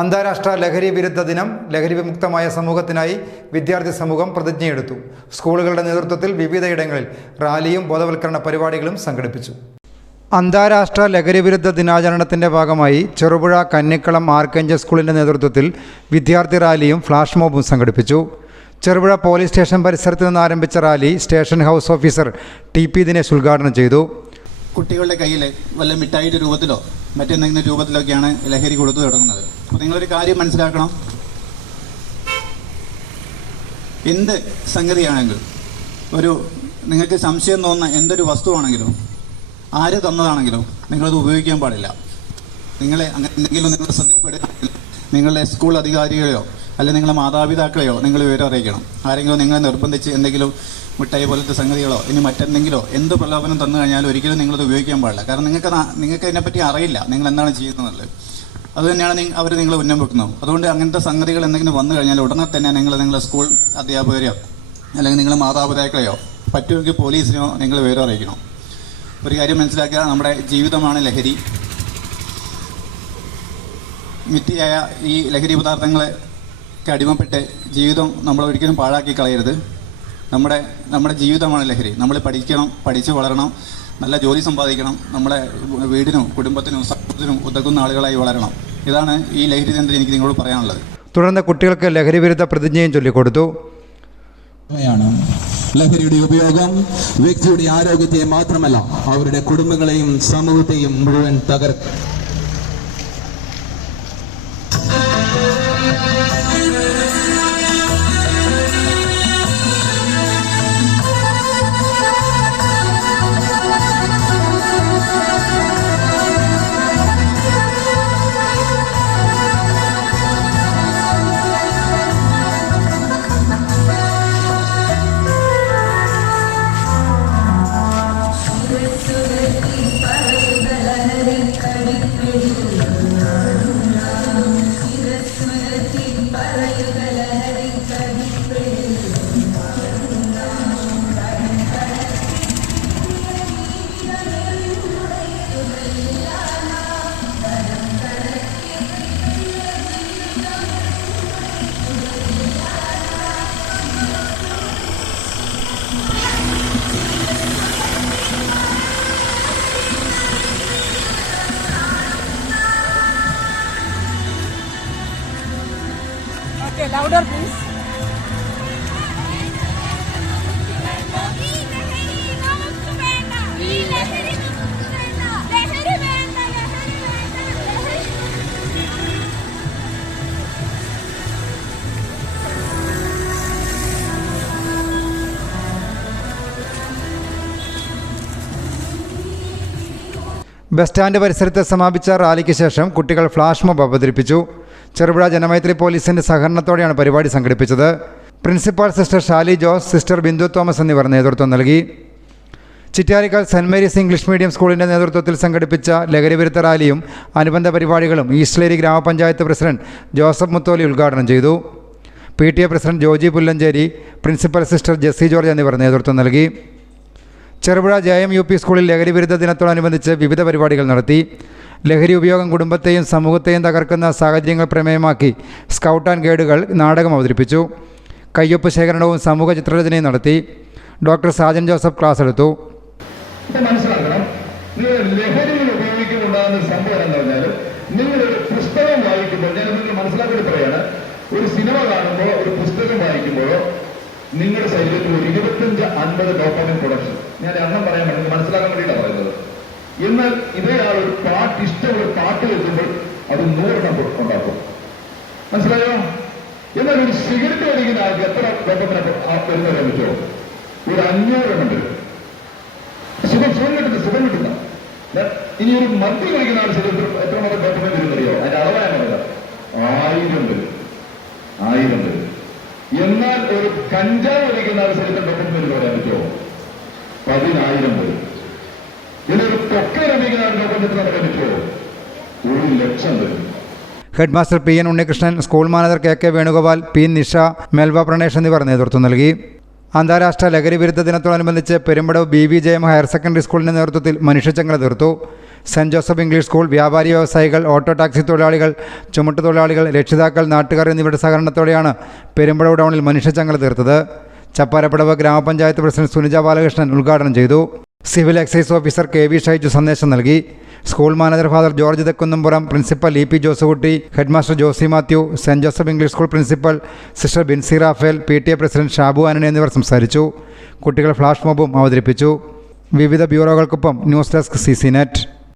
അന്താരാഷ്ട്ര ലഹരി വിരുദ്ധ ദിനം ലഹരി വിമുക്തമായ സമൂഹത്തിനായി വിദ്യാർത്ഥി സമൂഹം പ്രതിജ്ഞയെടുത്തു. സ്കൂളുകളുടെ നേതൃത്വത്തിൽ വിവിധയിടങ്ങളിൽ റാലിയും ബോധവൽക്കരണ പരിപാടികളും സംഘടിപ്പിച്ചു. അന്താരാഷ്ട്ര ലഹരി വിരുദ്ധ ദിനാചരണത്തിൻ്റെ ഭാഗമായി ചെറുപുഴ കന്നിക്കളം ആർക്കേഞ്ചൽ സ്കൂളിൻ്റെ നേതൃത്വത്തിൽ വിദ്യാർത്ഥി റാലിയും ഫ്ലാഷ് മോബും സംഘടിപ്പിച്ചു. ചെറുപുഴ പോലീസ് സ്റ്റേഷൻ പരിസരത്ത് നിന്ന് ആരംഭിച്ച rally station house officer TP. Dinesh ഉദ്ഘാടനം ചെയ്തു. കുട്ടികളുടെ കയ്യിൽ വല്ല മിഠായിയുടെ രൂപത്തിലോ മറ്റെന്തെങ്കിലും രൂപത്തിലൊക്കെയാണ് ലഹരി കൊടുത്തു തുടങ്ങുന്നത്. അപ്പോൾ നിങ്ങളൊരു കാര്യം മനസ്സിലാക്കണം, എന്ത് സംഗതിയാണെങ്കിലും നിങ്ങൾക്ക് സംശയം തോന്നുന്ന എന്തൊരു വസ്തുവാണെങ്കിലും ആര് തന്നതാണെങ്കിലും നിങ്ങളത് ഉപയോഗിക്കാൻ പാടില്ല. നിങ്ങളെ അങ്ങനെ എന്തെങ്കിലും നിങ്ങളുടെ ശ്രദ്ധയിൽപ്പെടുകയാണെങ്കിൽ നിങ്ങളുടെ സ്കൂൾ അധികാരികളെയോ അല്ലെങ്കിൽ നിങ്ങളുടെ മാതാപിതാക്കളെയോ നിങ്ങൾ വിവരം അറിയിക്കണം. ആരെങ്കിലും നിങ്ങളെ നിർബന്ധിച്ച് എന്തെങ്കിലും മിഠായി പോലത്തെ സംഗതികളോ ഇനി മറ്റെന്തെങ്കിലോ എന്ത് പ്രലോഭനം തന്നു കഴിഞ്ഞാൽ ഒരിക്കലും നിങ്ങളത് ഉപയോഗിക്കാൻ പാടില്ല. കാരണം നിങ്ങൾക്ക് അതിനെപ്പറ്റി അറിയില്ല നിങ്ങൾ എന്താണ് ചെയ്യുന്നത്. അത് തന്നെയാണ് അവർ നിങ്ങളെ ഉന്നം വെക്കുന്നത്. അതുകൊണ്ട് അങ്ങനത്തെ സംഗതികൾ എന്തെങ്കിലും വന്നു കഴിഞ്ഞാൽ ഉടനെ തന്നെ നിങ്ങളുടെ സ്കൂൾ അധ്യാപകരെയോ അല്ലെങ്കിൽ നിങ്ങളുടെ മാതാപിതാക്കളെയോ പറ്റുമെങ്കിൽ പോലീസിനെയോ നിങ്ങൾ വിവരം അറിയിക്കണം. ഒരു കാര്യം മനസ്സിലാക്കുക, നമ്മുടെ ജീവിതമാണ് ലഹരി. മിഥ്യയായ ഈ ലഹരി പദാർത്ഥങ്ങളൊക്കെ അടിമപ്പെട്ട് ജീവിതം നമ്മൾ ഒരിക്കലും പാഴാക്കി കളയരുത്. നമ്മുടെ ജീവിതമാണ് ലഹരി. നമ്മൾ പഠിക്കണം, പഠിച്ച് വളരണം, നല്ല ജോലി സമ്പാദിക്കണം, നമ്മുടെ വീടിനും കുടുംബത്തിനും സമൂഹത്തിനും ഉതകുന്ന ആളുകളായി വളരണം. ഇതാണ് ഈ ലഹരി ദിനത്തിൽ എനിക്ക് നിങ്ങളോട് പറയാനുള്ളത്. തുടർന്ന് കുട്ടികൾക്ക് ലഹരി വിരുദ്ധ പ്രതിജ്ഞയും ചൊല്ലിക്കൊടുത്തു. ലഹരിയുടെ ഉപയോഗം വ്യക്തിയുടെ ആരോഗ്യത്തെ മാത്രമല്ല അവരുടെ കുടുംബങ്ങളെയും സമൂഹത്തെയും മുഴുവൻ തകർക്കും. Okay, louder please. Bus stand പരിസരത്ത് സമാപിച്ച റാലിക്ക് ശേഷം കുട്ടികൾ ഫ്ലാഷ് മോബ് അവതരിപ്പിച്ചു. ചെറുപുഴ ജനമൈത്രി പോലീസിൻ്റെ സഹകരണത്തോടെയാണ് പരിപാടി സംഘടിപ്പിച്ചത്. Principal sister Shali Jose, sister Bindu Thomas എന്നിവർ നേതൃത്വം നൽകി. Chittarikkal saint Mary's English medium സ്കൂളിൻ്റെ നേതൃത്വത്തിൽ സംഘടിപ്പിച്ച ലഹരി വിരുദ്ധ റാലിയും അനുബന്ധ പരിപാടികളും ഈസ്റ്റ്ലേരി ഗ്രാമപഞ്ചായത്ത് പ്രസിഡന്റ് ജോസഫ് മുത്തോലി ഉദ്ഘാടനം ചെയ്തു. PTA president Joji Pullanchery, principal sister Jessy George എന്നിവർ നേതൃത്വം നൽകി. ചെറുപുഴ JMUP സ്കൂളിൽ ലഹരി വിരുദ്ധ ദിനത്തോടനുബന്ധിച്ച് വിവിധ പരിപാടികൾ നടത്തി. ലഹരി ഉപയോഗം കുടുംബത്തെയും സമൂഹത്തെയും തകർക്കുന്ന സാഹചര്യങ്ങൾ പ്രമേയമാക്കി സ്കൗട്ട് ആൻഡ് ഗൈഡുകൾ നാടകം അവതരിപ്പിച്ചു. കയ്യൊപ്പ് ശേഖരണവും സമൂഹ ചിത്രരചനയും നടത്തി. ഡോക്ടർ സാജൻ ജോസഫ് ക്ലാസ് എടുത്തു. മനസ്സിലാക്കണം, നിങ്ങൾ ലഹരികൾ ഉപയോഗിക്കുന്നുണ്ടാകുന്ന സംഭവം എന്താ പറഞ്ഞാൽ, നിങ്ങളൊരു പുസ്തകം വായിക്കുമ്പോൾ, ഞാൻ നിങ്ങൾ മനസ്സിലാക്കി പറയാണ്, ഒരു സിനിമ കാണുമ്പോൾ ഒരു പുസ്തകം വായിക്കുമ്പോഴോ നിങ്ങളുടെ ശരീരത്തിൽ ഒരു 25-50 ഡോപാമിൻ പ്രൊഡക്ഷൻ, ഞാൻ എണ്ണം പറയാൻ വേണ്ടി മനസ്സിലാക്കാൻ വേണ്ടിയിട്ടാണ് പറയുന്നത്. എന്നാൽ ഇതേയാൾ ഒരു ഇഷ്ടമുള്ള പാട്ട് വെക്കുമ്പോൾ അത് 100 ഉണ്ടാക്കും. മനസ്സിലായോ? എന്നാൽ ഒരു സിഗരറ്റ് വലിക്കുന്ന ആൾക്ക് എത്ര ഡോപാമിൻ വരുന്ന പറയാൻ പറ്റുമോ? ഒരു 500 വരും. സുഖം കിട്ടുന്ന. ഇനി ഒരു മദ്യം കഴിക്കുന്ന ആൾ ശരീരത്തിൽ എത്ര മാത്രം ഡോപാമിൻ വരുന്നറിയോ? അതിന്റെ അളവായ പറയുന്നത് 1000 വരും. 1000 വരും. എന്നാൽ ഒരു കഞ്ചാവ് വലിക്കുന്ന അവസരത്തിൽ ഡോക്ടർ പറയാൻ പറ്റുമോ? 10,000 വരും. ഇതിനൊരു തൊക്കെ ലഭിക്കുന്ന ഡോക്ടർ പറയാൻ പറ്റുമോ? 1,00,000 വരും. Headmaster PN Unnikrishnan, school manager KK Venugopal, P Nisha, Melva Pranesh എന്നിവർ നേതൃത്വം നൽകി. അന്താരാഷ്ട്ര ലഹരി വിരുദ്ധ ദിനത്തോടനുബന്ധിച്ച് പെരുമ്പടവ് BVJM ഹയർ സെക്കൻഡറി സ്കൂളിൻ്റെ നേതൃത്വത്തിൽ മനുഷ്യച്ചങ്ങല തീർത്തു. സെൻറ് ജോസഫ് ഇംഗ്ലീഷ് സ്കൂൾ, വ്യാപാരി വ്യവസായികൾ, ഓട്ടോ ടാക്സി തൊഴിലാളികൾ, ചുമട്ടുതൊഴിലാളികൾ, രക്ഷിതാക്കൾ, നാട്ടുകാർ എന്നിവരുടെ സഹകരണത്തോടെയാണ് പെരുമ്പടവ് ടൗണിൽ മനുഷ്യച്ചങ്ങല തീർത്തത്. ചപ്പാരപ്പടവ് ഗ്രാമപഞ്ചായത്ത് പ്രസിഡന്റ് സുനിജ ബാലകൃഷ്ണൻ ഉദ്ഘാടനം ചെയ്തു. Civil excise officer KV Shaiju സന്ദേശം നൽകി. School manager father George Thekkunnampuram, principal EP Josekutty, headmaster Josy Mathew, Saint Joseph English school principal sister Binsy Raphael, PTA president Shabu ആനണി എന്നിവർ സംസാരിച്ചു. കുട്ടികൾ ഫ്ലാഷ് മോബും അവതരിപ്പിച്ചു. വിവിധ ബ്യൂറോകൾക്കൊപ്പം ന്യൂസ് ഡെസ്ക് CC Net.